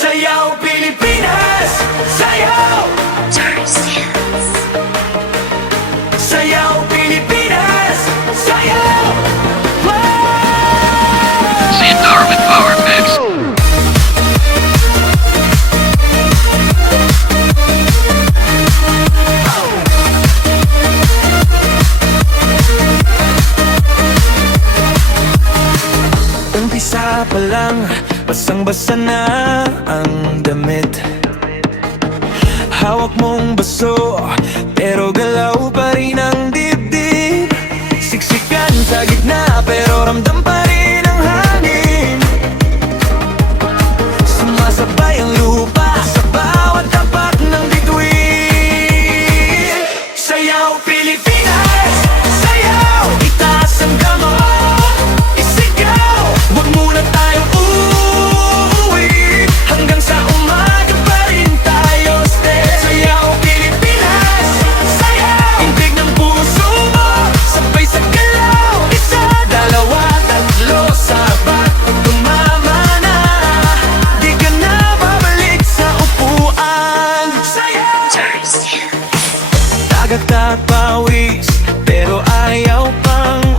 Sayaw Pilipinas! Sayaw! Sayaw Pilipinas! Sayaw! Sindar with Power Mix. Umpisa pa lang, basang-basa na ang damit. Hawak mong baso, pero galaw pa rin ang dibdib. Siksikan sa gitna, pero ramdam pa rin ang hangin. Sumasabay ang lupa sa bawat tapak ng bituin. Sayaw Pilipinas! Sayaw! Itaas ang kamay, isigaw! Huwag muna tayong uuwi, hanggang sa umaga pa rin tayo stay. Sayaw Pilipinas! Sayaw! Intig ng puso mo, sabay sa galaw. Isa, dalawa, tatlo, sabat, tumama na. Di ka na babalik sa upuan. Sayaw! Dagat at pawis, pero ayaw pang